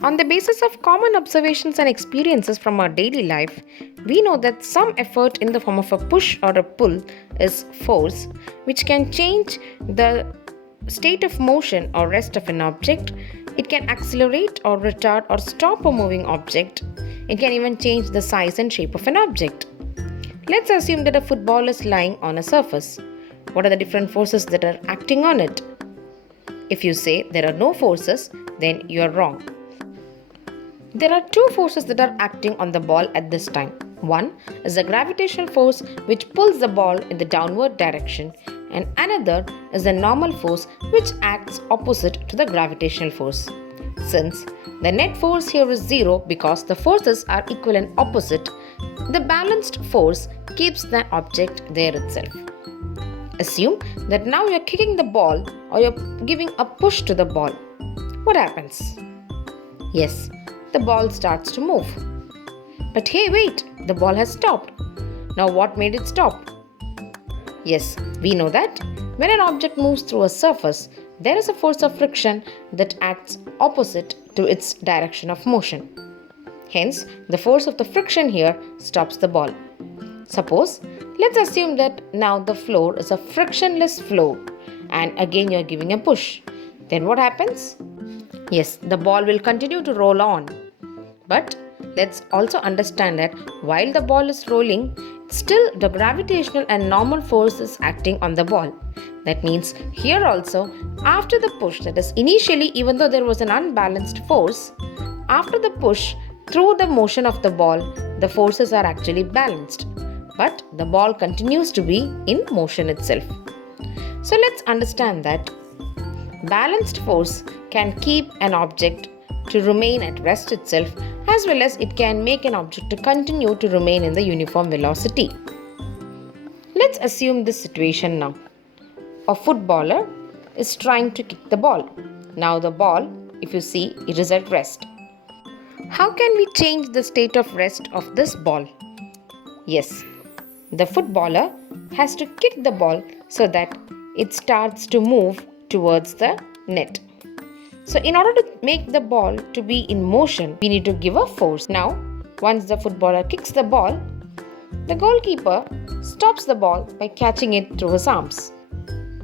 On the basis of common observations and experiences from our daily life, we know that some effort in the form of a push or a pull is force, which can change the state of motion or rest of an object. It can accelerate or retard or stop a moving object. It can even change the size and shape of an object. Let's assume that a football is lying on a surface. What are the different forces that are acting on it? If you say there are no forces, then you are wrong. There are two forces that are acting on the ball at this time. One is the gravitational force which pulls the ball in the downward direction, and another is the normal force which acts opposite to the gravitational force. Since the net force here is zero because the forces are equal and opposite, the balanced force keeps the object there itself. Assume that now you are kicking the ball or you are giving a push to the ball. What happens? Yes, the ball starts to move. But hey, wait, the ball has stopped. Now what made it stop? Yes, we know that when an object moves through a surface, there is a force of friction that acts opposite to its direction of motion. Hence, the force of the friction here stops the ball. Suppose, let's assume that now the floor is a frictionless floor and again you are giving a push. Then what happens? Yes, the ball will continue to roll on. But let's also understand that while the ball is rolling, still the gravitational and normal force is acting on the ball. That means here also, after the push, that is initially even though there was an unbalanced force, after the push through the motion of the ball, the forces are actually balanced. But the ball continues to be in motion itself. So let's understand that balanced force can keep an object to remain at rest itself, as well as it can make an object to continue to remain in the uniform velocity. Let's assume this situation now. A footballer is trying to kick the ball. Now the ball, if you see, it is at rest. How can we change the state of rest of this ball? Yes, the footballer has to kick the ball so that it starts to move towards the net. So in order to make the ball to be in motion, we need to give a force. Now, once the footballer kicks the ball, the goalkeeper stops the ball by catching it through his arms.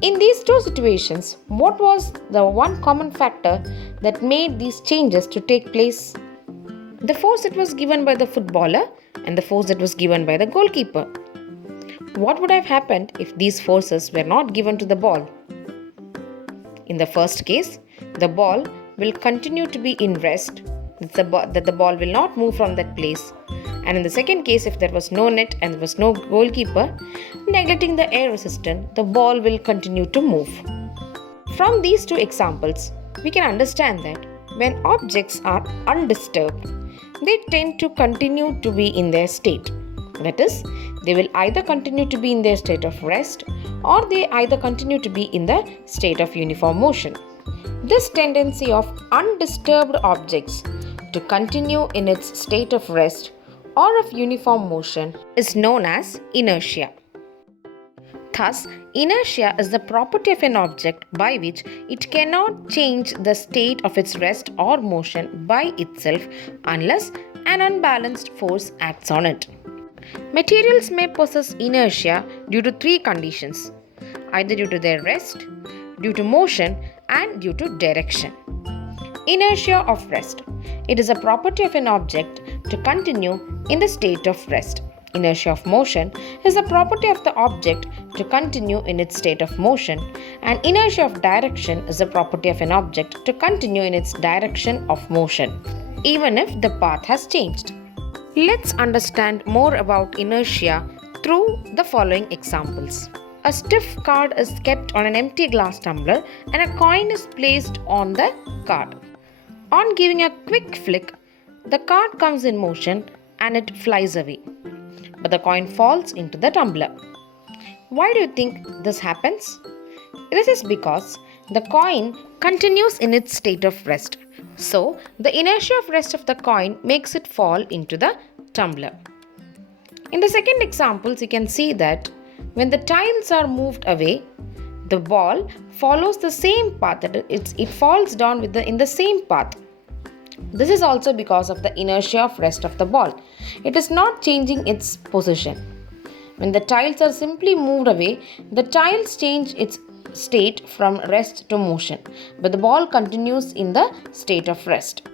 In these two situations, what was the one common factor that made these changes to take place? The force that was given by the footballer and the force that was given by the goalkeeper. What would have happened if these forces were not given to the ball? In the first case, the ball will continue to be in rest, that the ball will not move from that place. And in the second case, if there was no net and there was no goalkeeper, neglecting the air resistance, the ball will continue to move. From these two examples, we can understand that when objects are undisturbed, they tend to continue to be in their state. That is, they will either continue to be in their state of rest or they either continue to be in the state of uniform motion. This tendency of undisturbed objects to continue in its state of rest or of uniform motion is known as inertia. Thus, inertia is the property of an object by which it cannot change the state of its rest or motion by itself unless an unbalanced force acts on it. Materials may possess inertia due to three conditions, either due to their rest, due to motion, and due to direction. Inertia of rest. It is a property of an object to continue in the state of rest. Inertia of motion is the property of the object to continue in its state of motion, and inertia of direction is the property of an object to continue in its direction of motion, even if the path has changed. Let's understand more about inertia through the following examples. A stiff card is kept on an empty glass tumbler and a coin is placed on the card. On giving a quick flick, the card comes in motion and it flies away. But the coin falls into the tumbler. Why do you think this happens? This is because the coin continues in its state of rest. So, the inertia of rest of the coin makes it fall into the tumbler. In the second examples, you can see that when the tiles are moved away, the ball follows the same path. It falls down in the same path. This is also because of the inertia of rest of the ball. It is not changing its position. When the tiles are simply moved away, the tiles change its state from rest to motion, but the ball continues in the state of rest.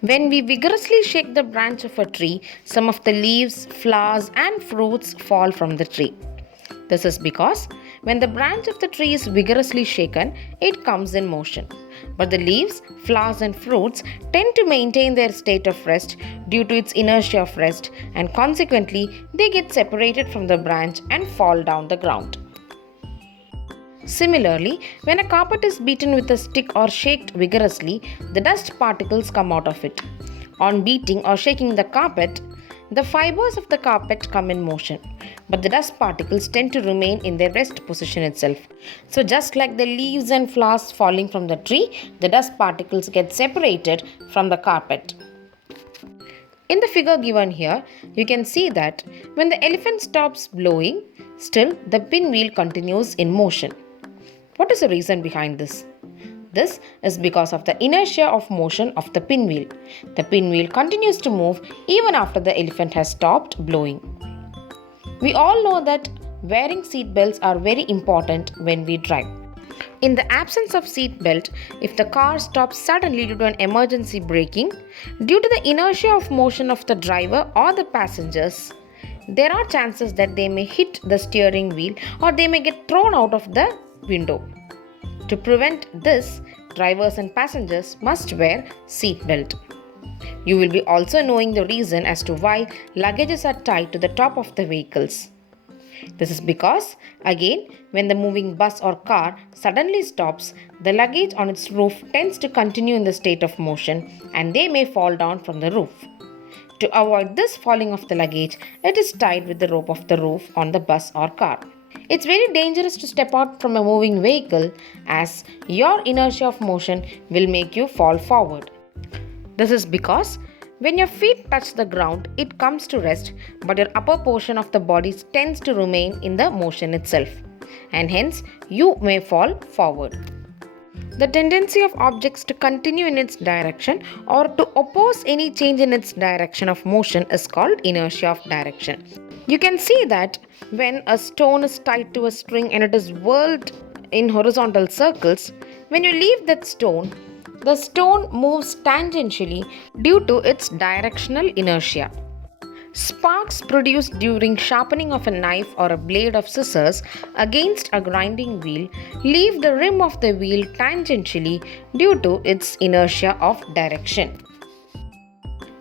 When we vigorously shake the branch of a tree, some of the leaves, flowers, and fruits fall from the tree. This is because when the branch of the tree is vigorously shaken, it comes in motion. But the leaves, flowers, and fruits tend to maintain their state of rest due to its inertia of rest, and consequently, they get separated from the branch and fall down the ground. Similarly, when a carpet is beaten with a stick or shaked vigorously, the dust particles come out of it. On beating or shaking the carpet, the fibers of the carpet come in motion, but the dust particles tend to remain in their rest position itself. So, just like the leaves and flowers falling from the tree, the dust particles get separated from the carpet. In the figure given here, you can see that when the elephant stops blowing, still the pinwheel continues in motion. What is the reason behind this? This is because of the inertia of motion of the pinwheel. The pinwheel continues to move even after the elephant has stopped blowing. We all know that wearing seat belts are very important when we drive. In the absence of seat belt, if the car stops suddenly due to an emergency braking, due to the inertia of motion of the driver or the passengers, there are chances that they may hit the steering wheel or they may get thrown out of the window. To prevent this, drivers and passengers must wear seat belt. You will be also knowing the reason as to why luggages are tied to the top of the vehicles. This is because, again, when the moving bus or car suddenly stops, the luggage on its roof tends to continue in the state of motion and they may fall down from the roof. To avoid this falling of the luggage, it is tied with the rope of the roof on the bus or car. It's very dangerous to step out from a moving vehicle as your inertia of motion will make you fall forward. This is because when your feet touch the ground, it comes to rest, but your upper portion of the body tends to remain in the motion itself, and hence you may fall forward. The tendency of objects to continue in its direction or to oppose any change in its direction of motion is called inertia of direction. You can see that when a stone is tied to a string and it is whirled in horizontal circles, when you leave that stone, the stone moves tangentially due to its directional inertia. Sparks produced during sharpening of a knife or a blade of scissors against a grinding wheel leave the rim of the wheel tangentially due to its inertia of direction.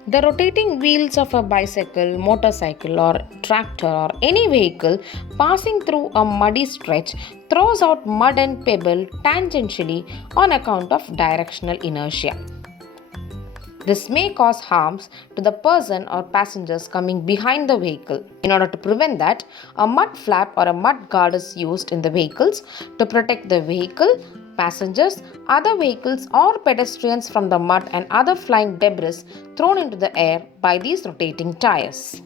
The rotating wheels of a bicycle, motorcycle, or tractor or any vehicle passing through a muddy stretch throws out mud and pebble tangentially on account of directional inertia. This may cause harms to the person or passengers coming behind the vehicle. In order to prevent that, a mud flap or a mud guard is used in the vehicles to protect the vehicle, passengers, other vehicles or pedestrians from the mud and other flying debris thrown into the air by these rotating tires.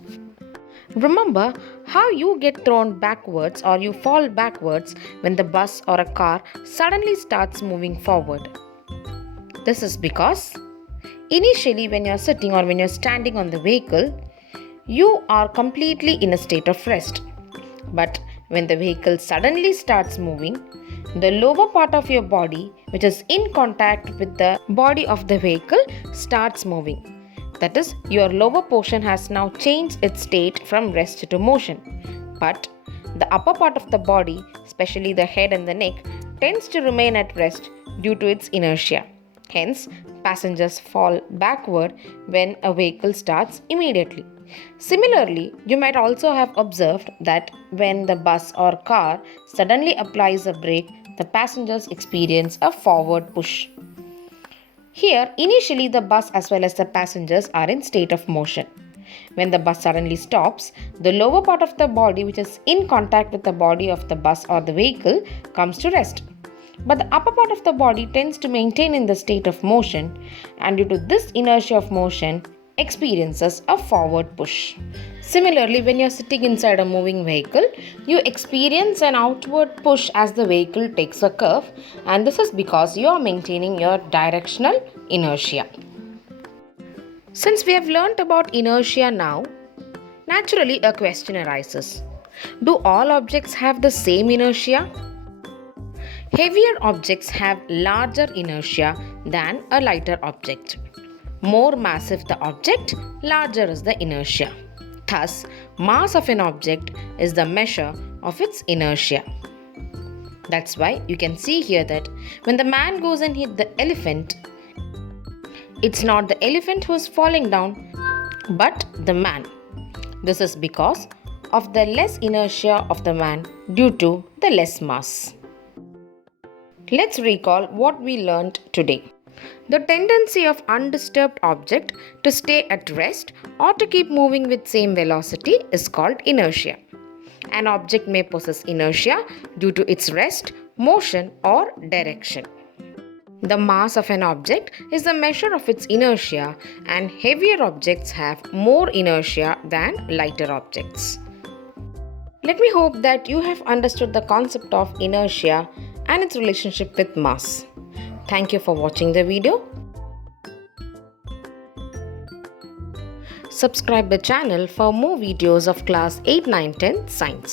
Remember how you get thrown backwards or you fall backwards when the bus or a car suddenly starts moving forward. This is because initially when you are sitting or when you are standing on the vehicle, you are completely in a state of rest. But when the vehicle suddenly starts moving, the lower part of your body, which is in contact with the body of the vehicle, starts moving. That is, your lower portion has now changed its state from rest to motion. But the upper part of the body, especially the head and the neck, tends to remain at rest due to its inertia. Hence, passengers fall backward when a vehicle starts immediately. Similarly, you might also have observed that when the bus or car suddenly applies a brake, the passengers experience a forward push. Here, initially the bus as well as the passengers are in state of motion. When the bus suddenly stops, the lower part of the body which is in contact with the body of the bus or the vehicle comes to rest. But the upper part of the body tends to maintain in the state of motion, and due to this inertia of motion, experiences a forward push. Similarly, when you are sitting inside a moving vehicle, you experience an outward push as the vehicle takes a curve, and this is because you are maintaining your directional inertia. Since we have learnt about inertia now, naturally a question arises. Do all objects have the same inertia? Heavier objects have larger inertia than a lighter object. More massive the object, larger is the inertia. Thus, mass of an object is the measure of its inertia. That's why you can see here that when the man goes and hit the elephant, it's not the elephant who is falling down, but the man. This is because of the less inertia of the man due to the less mass. Let's recall what we learned today. The tendency of undisturbed object to stay at rest or to keep moving with same velocity is called inertia. An object may possess inertia due to its rest, motion or direction. The mass of an object is the measure of its inertia, and heavier objects have more inertia than lighter objects. Let me hope that you have understood the concept of inertia and its relationship with mass. Thank you for watching the video. Subscribe the channel for more videos of class 8, 9, 10 science.